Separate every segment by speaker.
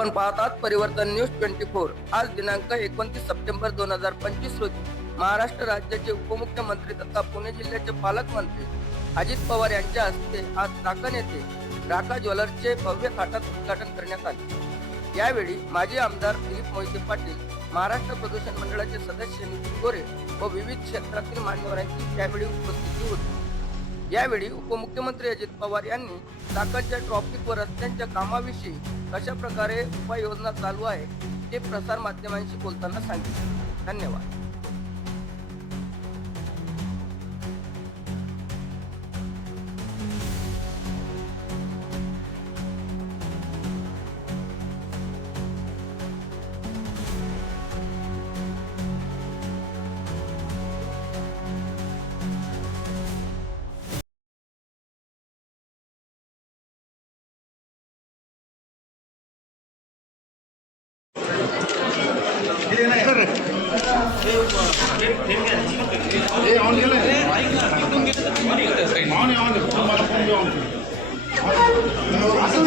Speaker 1: आपण पाहतात परिवर्तन न्यूज ट्वेंटी फोर. आज दिनांक एकोणतीस सप्टेंबर दोन हजार पंचवीस रोजी महाराष्ट्र राज्याचे उपमुख्यमंत्री तथा पुणे जिल्ह्याचे पालकमंत्री अजित पवार यांच्या हस्ते आज चाकण येथे राका ज्वेलर्सचे भव्य थाटात उद्घाटन करण्यात आले. यावेळी माजी आमदार दिलीप मोहिते पाटील महाराष्ट्र प्रदूषण मंडळाचे सदस्य नितीन गोरे व विविध क्षेत्रातील मान्यवरांची त्यावेळी उपस्थिती होती. यावेळी उपमुख्यमंत्री अजित पवार यांनी चाकणच्या ट्रॉफिक व रस्त्यांच्या कामाविषयी कशा प्रकारे उपाययोजना चालू आहे ते प्रसार माध्यमांशी बोलताना सांगितले. धन्यवाद.
Speaker 2: असं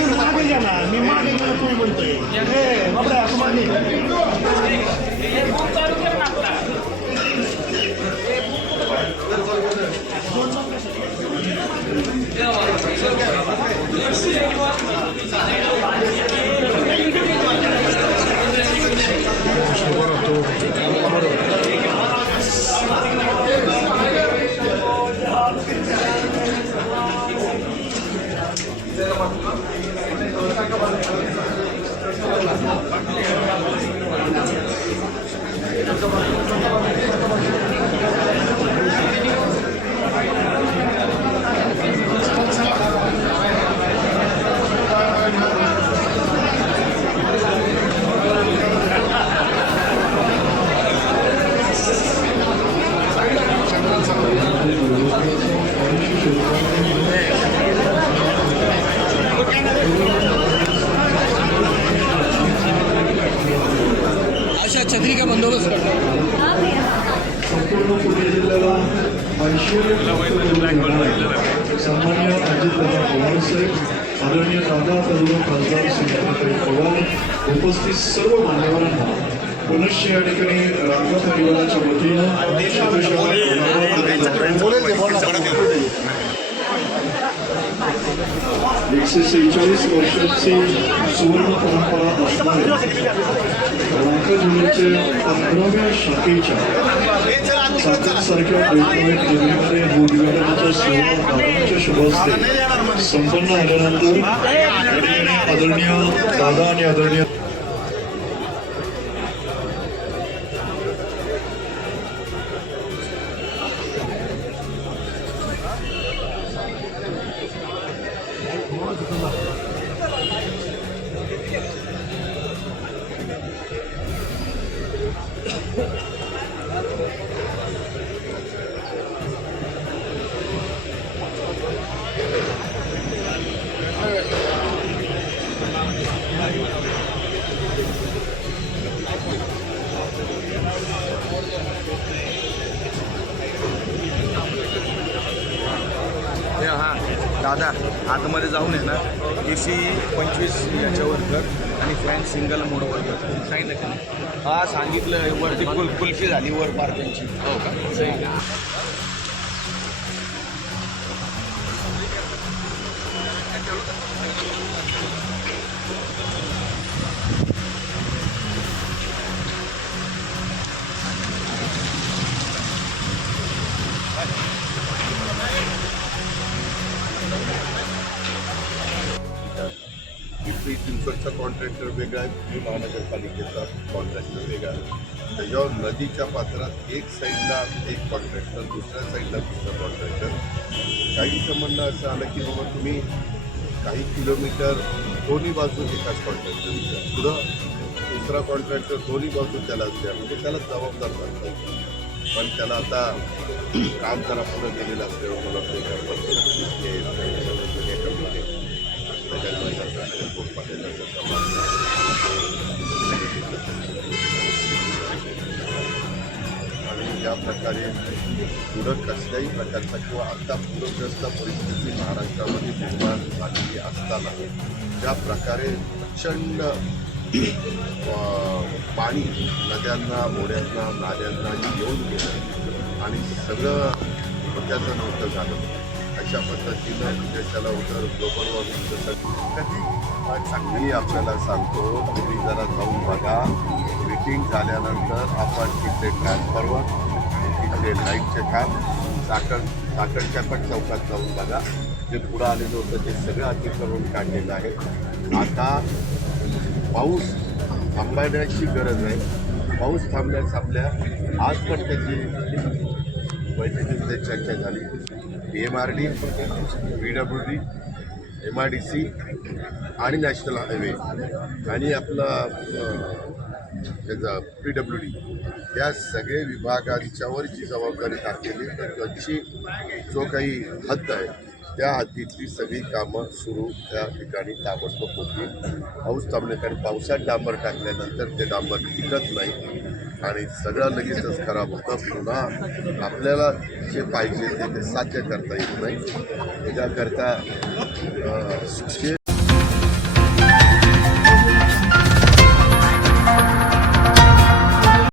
Speaker 1: अशा छत्री का बंदोबस्त करतो
Speaker 3: आदरणीय दादा खासदार पवार उपस्थित सर्व मान्यवरांना पुनश्च या ठिकाणी रांगा परिवाराच्या वतीनं एकशे सेहेचाळीस वर्षाची सुवर्ण परंपरा असणारे रांका जिल्ह्याच्या पंधराव्या शाखेच्या सारख्या डेव्हलपमेंट जिल्ह्यामध्ये उद्घाटनाचा सोहळा दादांच्या शुभहस्ते संपन्न झाल्यानंतर आदरणीय दादा आणि आदरणीय
Speaker 4: हे हा दादा आतमध्ये जाऊन आहे ना एसी पंचवीस याच्यावर कर आणि फॅन सिंगल मोडवर कर. सांगितलं का नाही? हा सांगितलं. वरती कुल कुल्फी झाली वर पार्किंगची हो का?
Speaker 5: पिंपरी कॉन्ट्रॅक्टर वेगळा आहे पुणे महानगरपालिकेचा कॉन्ट्रॅक्टर वेगळा आहे. त्याच्यावर नदीच्या पात्रात एक साईडला एक कॉन्ट्रॅक्टर दुसऱ्या साईडला दुसरा कॉन्ट्रॅक्टर. काहींचं म्हणणं असं आलं की बाबा तुम्ही काही किलोमीटर दोन्ही बाजू एकाच कॉन्ट्रॅक्टरच्या पुढं दुसरा कॉन्ट्रॅक्टर दोन्ही बाजू त्याला द्या. म्हणजे त्याला जबाबदार करता पण त्याला आता काम जरा पुढं गेलेलं असल्यामुळे मला प्रकारे पुढं कसल्याही प्रकारचा किंवा आता पूरग्रस्त परिस्थिती महाराष्ट्रामध्ये निर्माण झालेली असताना ज्या प्रकारे प्रचंड पाणी नद्यांना ओढ्यांना नाल्यांना येऊन गेलं आणि सगळं त्याचं नव्हतं झालं. अशा पद्धतीनं देशाला त्याला उतर ग्लोबल वॉर्मिंग मी आपल्याला सांगतो तुम्ही जरा जाऊन बघा. मीटिंग झाल्यानंतर आपण तिथे ट्रान्सफॉर्मर तिथले लाईटचे काम चाकण चाकणच्या पण चौकात जाऊन बघा. जे पुढं आलेलं होतं ते सगळं अतिक्रमण काढलेलं आहे. आता पाऊस थांबण्याची गरज आहे. पाऊस थांबल्या थांबल्या आज पण त्याची बैठकीमध्ये चर्चा झाली. M R D P W D M R D C आणि नॅशनल हायवे आणि आपला त्याचा पी डब्ल्यू डी या सगळे विभागांच्यावर जी जबाबदारी टाकलेली तर त्यांची जो काही हद्द आहे त्या हद्दीतली सगळी कामं सुरू त्या ठिकाणी ताबडतोब होतील. पाऊस थांबण्यासाठी पावसात डांबर टाकल्यानंतर ते डांबर टिकत नाही. आणि सगळं लगेचच खराब होतं. पुन्हा आपल्याला जे पाहिजे ते ते साध्य करता येत नाही. त्याच्याकरता जे